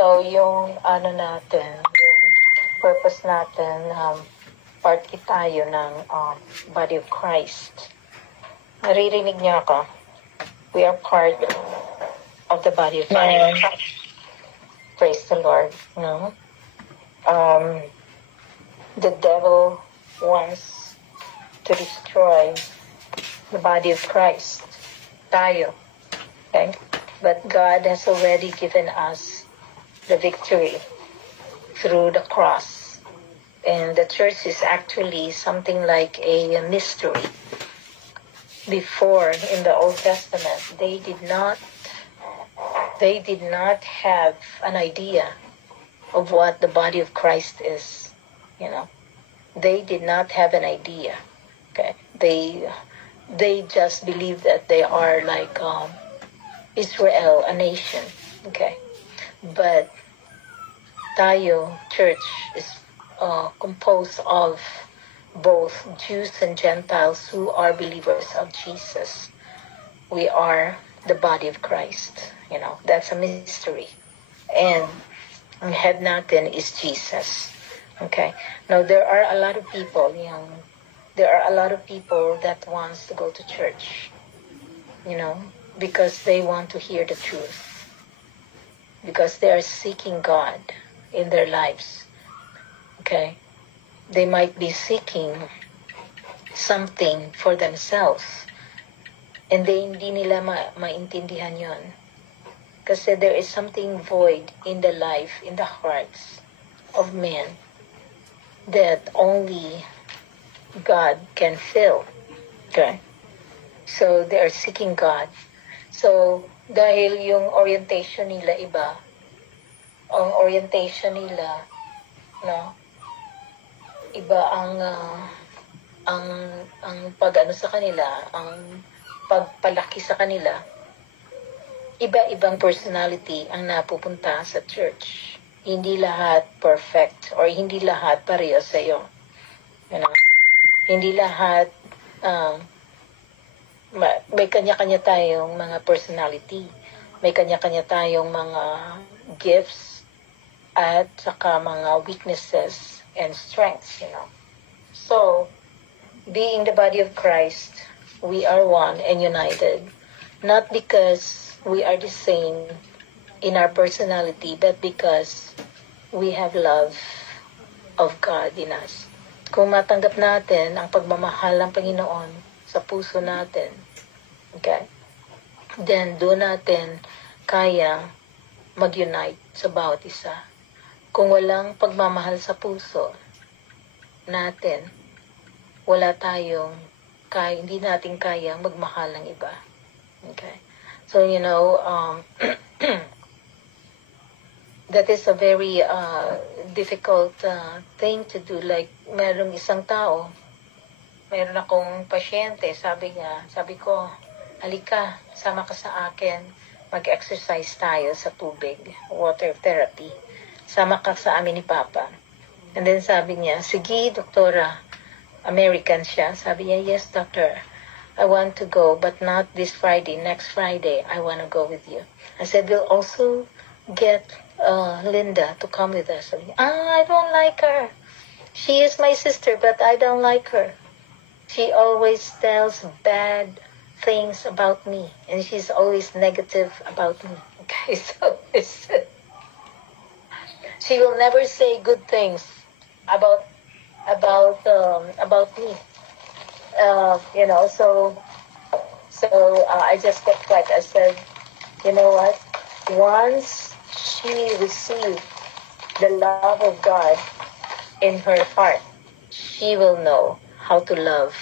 So, yung ano natin, yung purpose natin, part tayo ng body of Christ. Naririnig niyo ako? We are part of the body of Christ. Praise the Lord. No? The devil wants to destroy the body of Christ. Tayo. Okay? But God has already given us the victory through the cross. And the church is actually something like a mystery. Before, in the Old Testament, they did not have an idea of what the body of Christ is. You know, they did not have an idea. Okay, they just believe that they are like Israel, a nation. Okay, but tayo, church, is composed of both Jews and Gentiles who are believers of Jesus. We are the body of Christ. You know, that's a mystery. And ang head natin is Jesus. Okay. Now, there are a lot of people, that wants to go to church, because they want to hear the truth. Because they are seeking God in their lives. Okay. They might be seeking something for themselves. And hindi nila maintindihan yon. Kasi there is something void in the life, in the hearts of men that only God can fill. Okay? So, they are seeking God. So, dahil yung orientation nila iba, ang orientation nila, iba ang pag-ano sa kanila, ang pagpalaki sa kanila, iba-ibang personality ang napupunta sa church. Hindi lahat perfect or hindi lahat pareho sa iyo. Hindi lahat may kanya-kanya tayong mga personality. May kanya-kanya tayong mga gifts at saka mga weaknesses and strengths, So, being the body of Christ, we are one and united. Not because we are the same in our personality, but because we have love of God in us. Kung matanggap natin ang pagmamahal ng Panginoon sa puso natin, okay, then doon natin kaya mag-unite sa bawat isa. Kung walang pagmamahal sa puso natin, hindi natin kayang magmahal ng iba. Okay? So, that is a very difficult thing to do. Like, merong isang tao, meron akong pasyente, sabi ko, halika, sama ka sa akin, mag-exercise tayo sa tubig, water therapy. Sama ka sa amin ni Papa. And then sabi niya, sige, doktora, American siya. Sabi niya, yes, doctor, I want to go, but not this Friday. Next Friday, I want to go with you. I said, we'll also get Linda to come with us. Sabi niya, I don't like her. She is my sister, but I don't like her. She always tells bad things about me, and she's always negative about me. Okay, so she will never say good things about me. So I just kept quiet. I said, you know what? Once she received the love of God in her heart, she will know how to love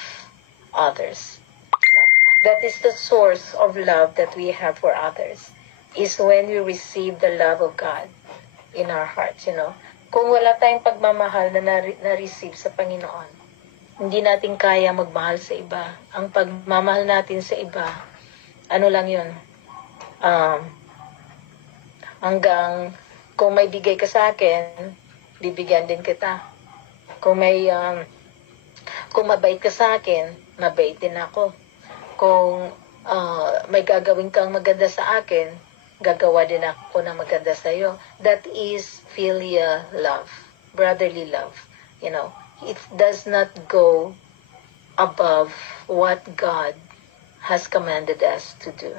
others. That is the source of love that we have for others, is when we receive the love of God in our hearts, Kung wala tayong pagmamahal na na-receive sa Panginoon, hindi natin kaya magmahal sa iba. Ang pagmamahal natin sa iba, ano lang yun? Hanggang kung may bigay ka sa akin, bibigyan din kita. Kung mabait ka sa akin, mabait din ako. Kung may gagawin kang maganda sa akin, gagawa din ako ng maganda sa'yo. That is filial love, brotherly love. You know, it does not go above what God has commanded us to do.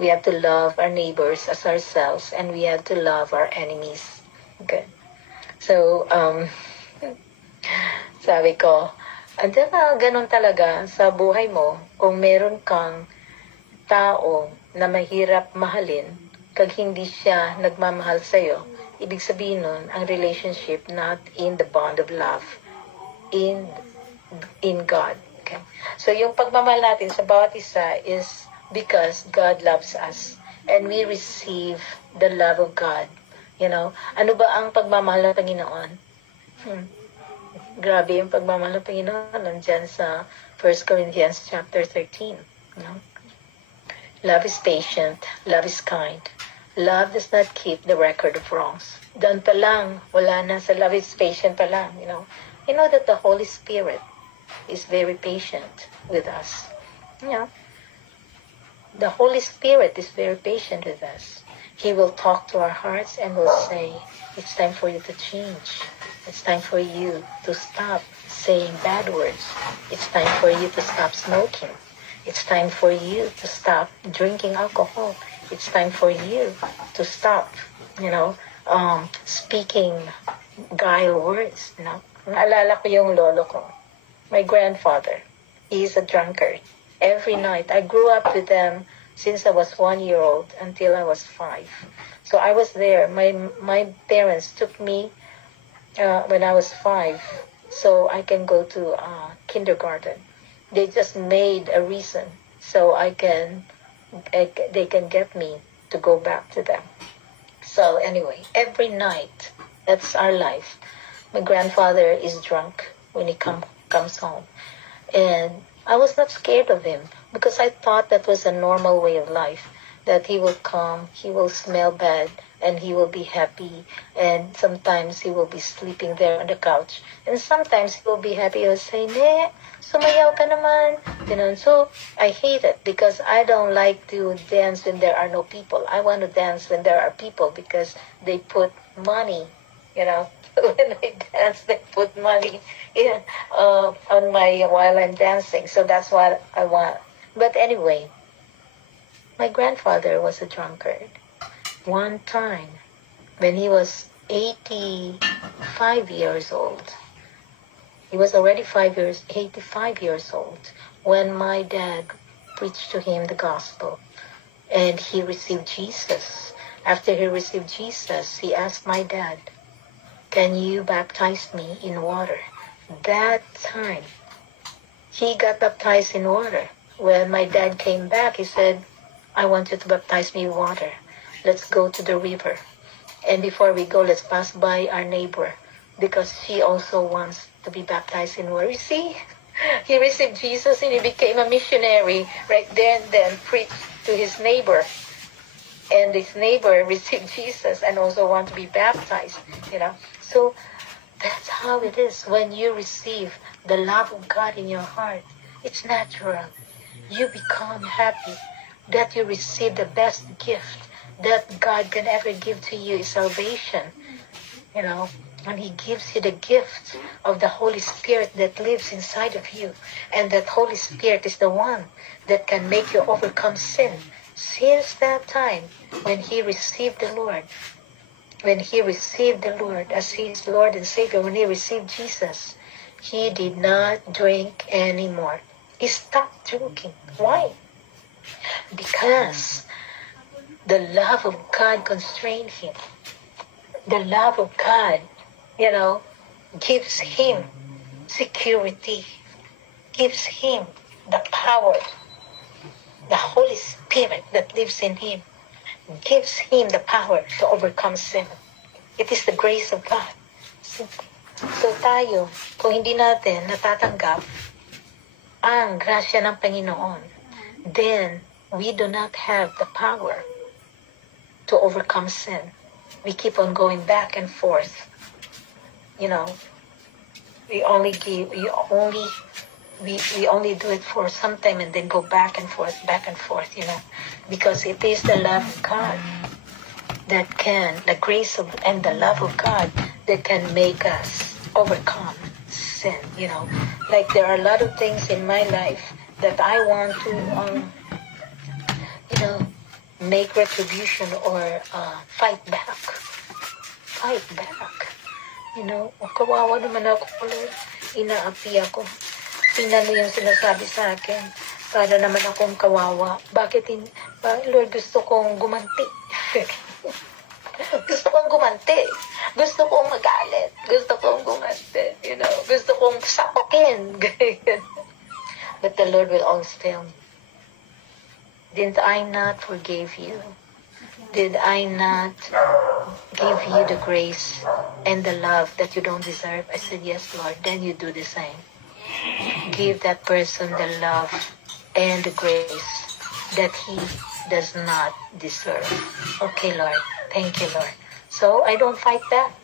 We have to love our neighbors as ourselves, and we have to love our enemies. Okay. So, sabi ko, ganun talaga sa buhay mo, kung meron kang tao na mahirap mahalin, kag hindi siya nagmamahal sa'yo, ibig sabihin nun, ang relationship not in the bond of love, in God. Okay? So, yung pagmamahal natin sa bawat isa is because God loves us and we receive the love of God. You know, ano ba ang pagmamahal ng Panginoon? Grabe yung pagmamahal ng Panginoon nandyan sa 1 Corinthians chapter 13. You know? Love is patient, love is kind. Love does not keep the record of wrongs. Doon pa lang, wala na sa love is patient pa lang, you know. You know that the Holy Spirit is very patient with us. You know, the Holy Spirit is very patient with us. He will talk to our hearts and will say, it's time for you to change. It's time for you to stop saying bad words. It's time for you to stop smoking. It's time for you to stop drinking alcohol. It's time for you to stop, you know, speaking guile words, you know. Naalala ko yung lolo ko, my grandfather. He is a drunkard. Every night, I grew up with them since I was 1-year-old until I was 5. So I was there. My parents took me when I was 5, so I can go to kindergarten. They just made a reason so they can get me to go back to them. So anyway, every night, that's our life. My grandfather is drunk when he comes home. And I was not scared of him because I thought that was a normal way of life. That he will come, he will smell bad, and he will be happy. And sometimes he will be sleeping there on the couch. And sometimes he will be happy. He'll say, "Ne, sumayaw ka naman." You know, so I hate it because I don't like to dance when there are no people. I want to dance when there are people because they put money, you know. When I dance, they put money on while I'm dancing. So that's what I want. But anyway, my grandfather was a drunkard. One time, when he was 85 years old, he was already 85 years old, when my dad preached to him the gospel. And he received Jesus. After he received Jesus, he asked my dad, "Can you baptize me in water?" That time, he got baptized in water. When my dad came back, he said, "I want you to baptize me in water. Let's go to the river. And before we go, let's pass by our neighbor because she also wants to be baptized in water." You see, he received Jesus and he became a missionary right there and then, preached to his neighbor. And his neighbor received Jesus and also want to be baptized, you know. So that's how it is when you receive the love of God in your heart. It's natural. You become happy that you receive the best gift that God can ever give to you is salvation, you know. And he gives you the gift of the Holy Spirit that lives inside of you. And that Holy Spirit is the one that can make you overcome sin. Since that time, when he received the Lord as his Lord and Savior, when he received Jesus, he did not drink anymore. He stopped drinking. Why? Because the love of God constrained him. The love of God, you know, gives him security, gives him the power. The Holy Spirit that lives in him gives him the power to overcome sin. It is the grace of God. So tayo, kung hindi natin natatanggap ang grasya ng Panginoon, then we do not have the power to overcome sin. We keep on going back and forth. You know, we only we only do it for some time and then go back and forth, you know, because it is the love of God that can, the grace of and the love of God that can make us overcome sin, you know. Like there are a lot of things in my life that I want to, you know, make retribution or fight back. You know, kawawa naman ako, Lord. Inaapi ako. Tingnan mo yung sinasabi sa akin para naman akong kawawa. Bakit Lord, gusto kong gumanti. Gusto kong gumanti. Gusto kong magalit. Gusto kong gumanti. You know, gusto kong sapakin. But the Lord will always tell me, did I not forgive you? Did I not give you the grace and the love that you don't deserve? I said, yes, Lord. Then you do the same. Give that person the love and the grace that he does not deserve. Okay, Lord. Thank you, Lord. So I don't fight back.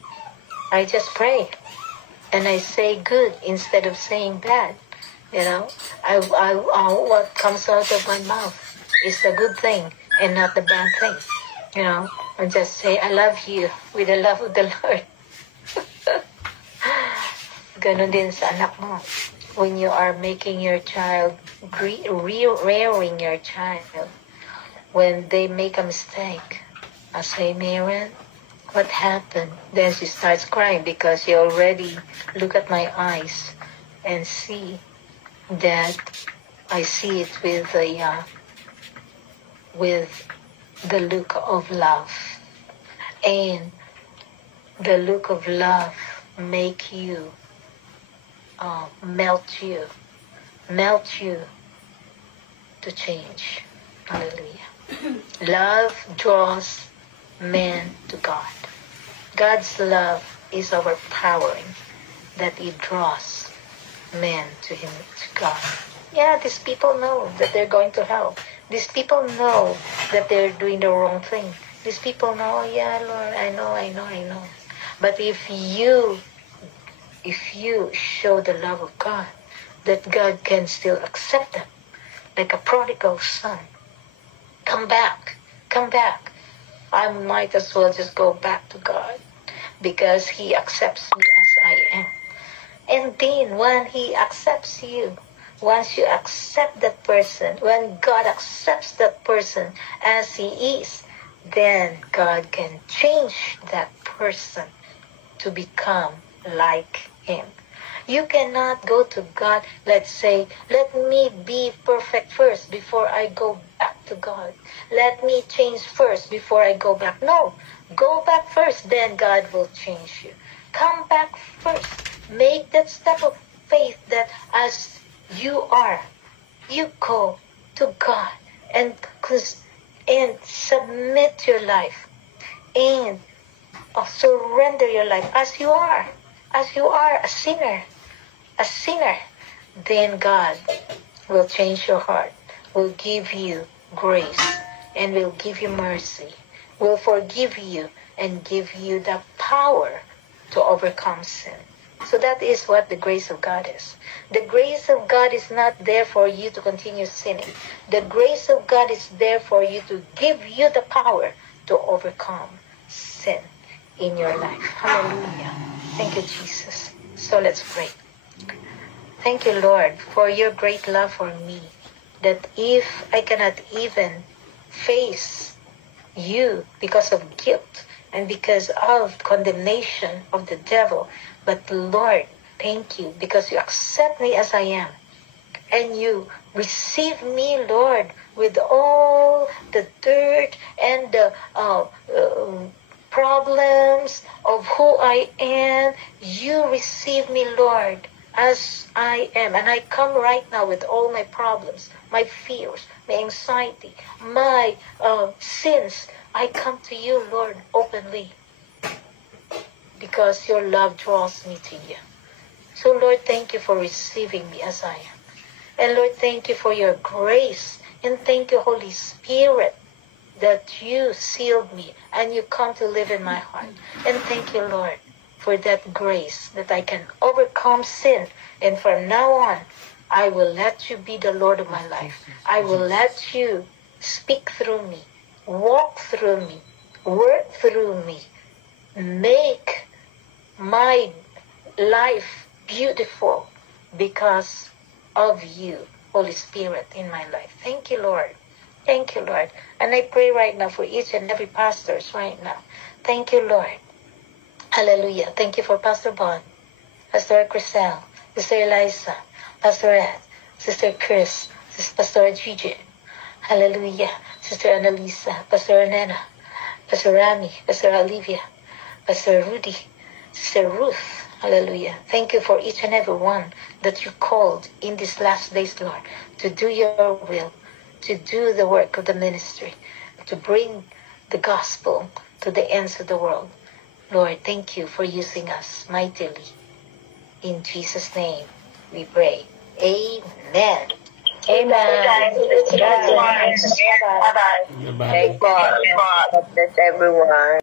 I just pray. And I say good instead of saying bad. You know, what comes out of my mouth is the good thing and not the bad thing. You know, and just say, I love you with the love of the Lord. Ganon din sa anak mo. When you are making your child, rearing your child, when they make a mistake, I say, Maren, what happened? Then she starts crying because she already look at my eyes and see that I see it with the look of love. And the look of love make you, melt you to change. Hallelujah. Love draws men to God. God's love is overpowering, that it draws men to Him, to God. Yeah, these people know that they're going to hell. These people know that they're doing the wrong thing. These people know, yeah, Lord, I know. But if you show the love of God, that God can still accept them, like a prodigal son. Come back. I might as well just go back to God because He accepts me as I am. And then when He accepts you, once you accept that person, when God accepts that person as he is, then God can change that person to become like Him. You cannot go to God, let's say, let me be perfect first before I go back to God. Let me change first before I go back. No, go back first, then God will change you. Come back first. Make that step of faith that as you are, you go to God and submit your life and surrender your life as you are a sinner, then God will change your heart, will give you grace, and will give you mercy, will forgive you, and give you the power to overcome sin. So that is what the grace of God is. The grace of God is not there for you to continue sinning. The grace of God is there for you to give you the power to overcome sin in your life. Hallelujah. Thank you, Jesus. So let's pray. Thank you, Lord, for your great love for me, that if I cannot even face you because of guilt and because of condemnation of the devil, but Lord, thank you because you accept me as I am. And you receive me, Lord, with all the dirt and the problems of who I am. You receive me, Lord, as I am. And I come right now with all my problems, my fears, my anxiety, my sins. I come to you, Lord, openly, because your love draws me to you. So, Lord, thank you for receiving me as I am. And, Lord, thank you for your grace. And thank you, Holy Spirit, that you sealed me and you come to live in my heart. And thank you, Lord, for that grace that I can overcome sin. And from now on, I will let you be the Lord of my life. I will let you speak through me, walk through me, work through me, make my life beautiful because of you, Holy Spirit, in my life. Thank you, Lord. Thank you, Lord. And I pray right now for each and every pastors right now. Thank you, Lord. Hallelujah. Thank you for Pastor Bond, Pastor Crisel, Sister Eliza, Pastor Ed, Sister Chris, Sister Pastor Gigi. Hallelujah. Sister Annalisa, Pastor Nena, Pastor Rami, Pastor Olivia, Pastor Rudy, Sister Ruth. Hallelujah. Thank you for each and every one that you called in these last days, Lord, to do your will, to do the work of the ministry, to bring the gospel to the ends of the world. Lord, thank you for using us mightily. In Jesus' name we pray. Amen. Amen. Bye-bye. Bye-bye. Bye-bye. Thank God. God bless everyone.